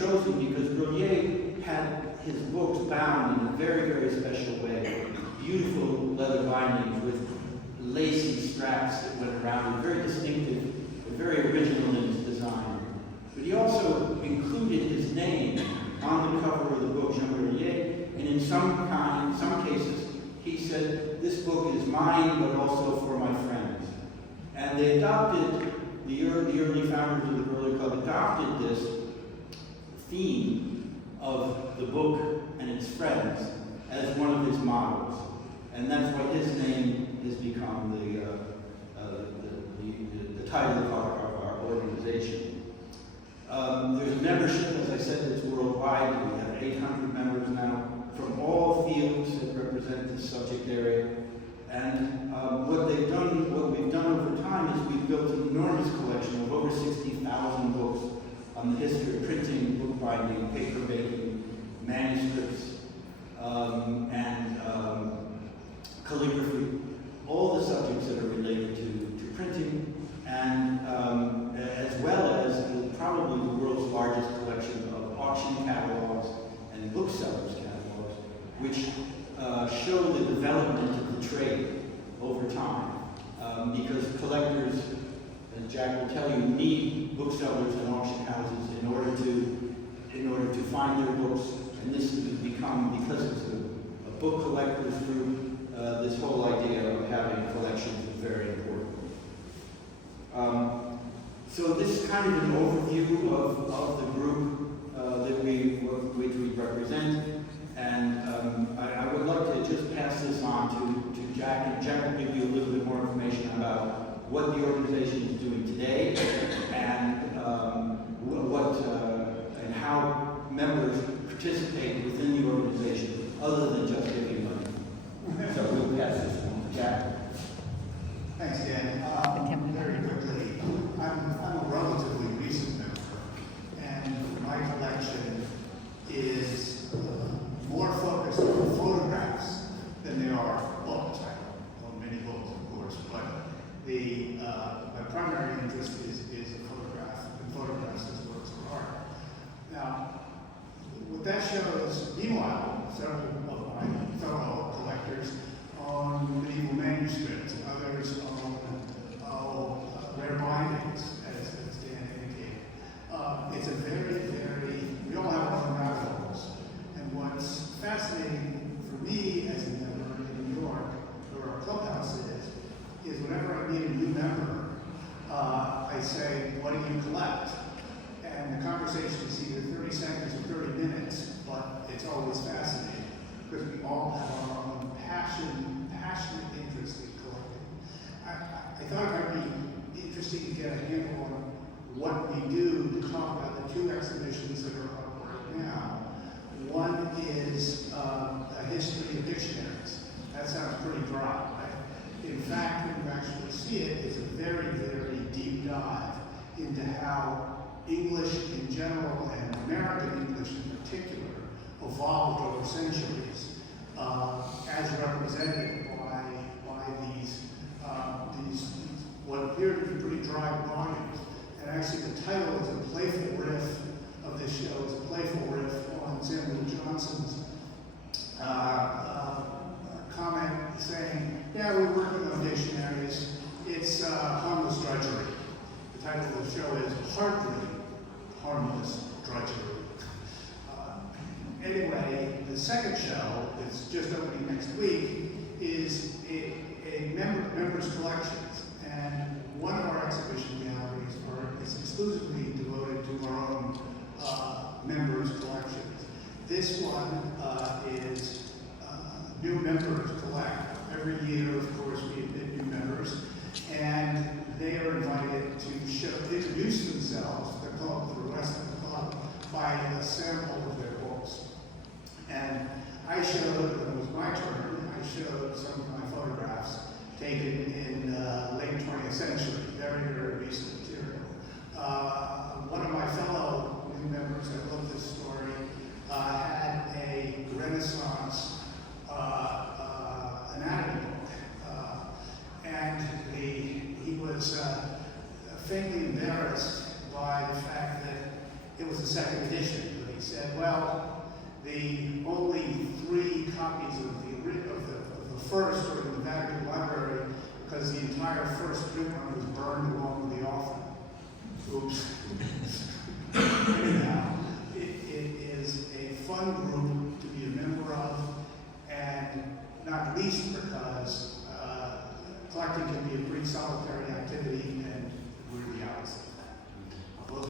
chosen because Grolier had his books bound in a very, very special way. Beautiful leather bindings with lacy straps that went around it, very distinctive, and very original in his design. But he also included his name on the cover of the book, Jean Grolier, and in some cases, he said, this book is mine, but also for my friends. And they adopted, the early founders of the Grolier Club adopted this theme of the book and its friends as one of his mottos. And that's why his name has become the title of our organization. There's membership, as I said, that's worldwide. We have 800 members now from all fields that represent this subject area. And what we've done over time is we've built an enormous collection of over 60,000 books on the history of printing, bookbinding, paper making, manuscripts, and calligraphy, all the subjects that are related to printing, and as well as probably the world's largest collection of auction catalogs and booksellers catalogs, which show the development of the trade over time. Because collectors, as Jack will tell you, need booksellers and auction houses in order to find their books. And this has become, because it's a book collectors group, this whole idea of having collections is very important. So this is kind of an overview of the group which we represent, and I would like to just pass this on to Jack, and Jack will give you a little bit more information about what the organization is doing today, and and how members participate within the organization, other than just giving money. So we'll pass this on to Jack. Thanks, Dan. Very quickly, I'm a relatively recent member, and my collection is more focused on photographs than they are books. I own many books, of course, but my primary interest is a photograph, and photographs as works of art. Now, what that shows, meanwhile, several of my fellow collectors own medieval manuscripts, others own rare bindings, as Dan indicated. It's a we all have our own rabbit holes. And what's fascinating for me as a member in New York, where our clubhouse is whenever I meet a new member, I say, what do you collect? And the conversation is either 30 seconds or 30 minutes, but it's always fascinating because we all have our own passionate interest in collecting. I thought it might be interesting to get a handle on what we do to talk about the two exhibitions that are up right now. One is a history of dictionaries. That sounds pretty dry, right? In fact, when you actually see it, it's a very, very deep dive into how English in general and American English in particular evolved over centuries as represented by these what appear to be pretty dry volumes. And actually the title is a playful riff of this show. It's a playful riff on Samuel Johnson's comment saying, yeah, we're working on dictionaries. It's harmless drudgery. The title of the show is Hardly Harmless Drudgery. Anyway, the second show, that's just opening next week, is a members' collections. And one of our exhibition galleries is exclusively devoted to our own members' collections. This one is new members collect. Every year, of course, we admit new members, and they are invited to introduce themselves, the club, to the rest of the club, by a sample of their books. And I showed, when it was my turn, I showed some of my photographs taken in late 20th century, very, very recent material. One of my fellow new members, I love this story, had a Renaissance anatomy book. And he was faintly embarrassed by the fact that it was a second edition, but he said, well, the only 3 copies of the first are in the Vatican Library because the entire first print run was burned along with the author. Oops. Anyhow, it is a fun group to be a member of, and not least because collecting can be a pretty solitary activity, and we're the opposite.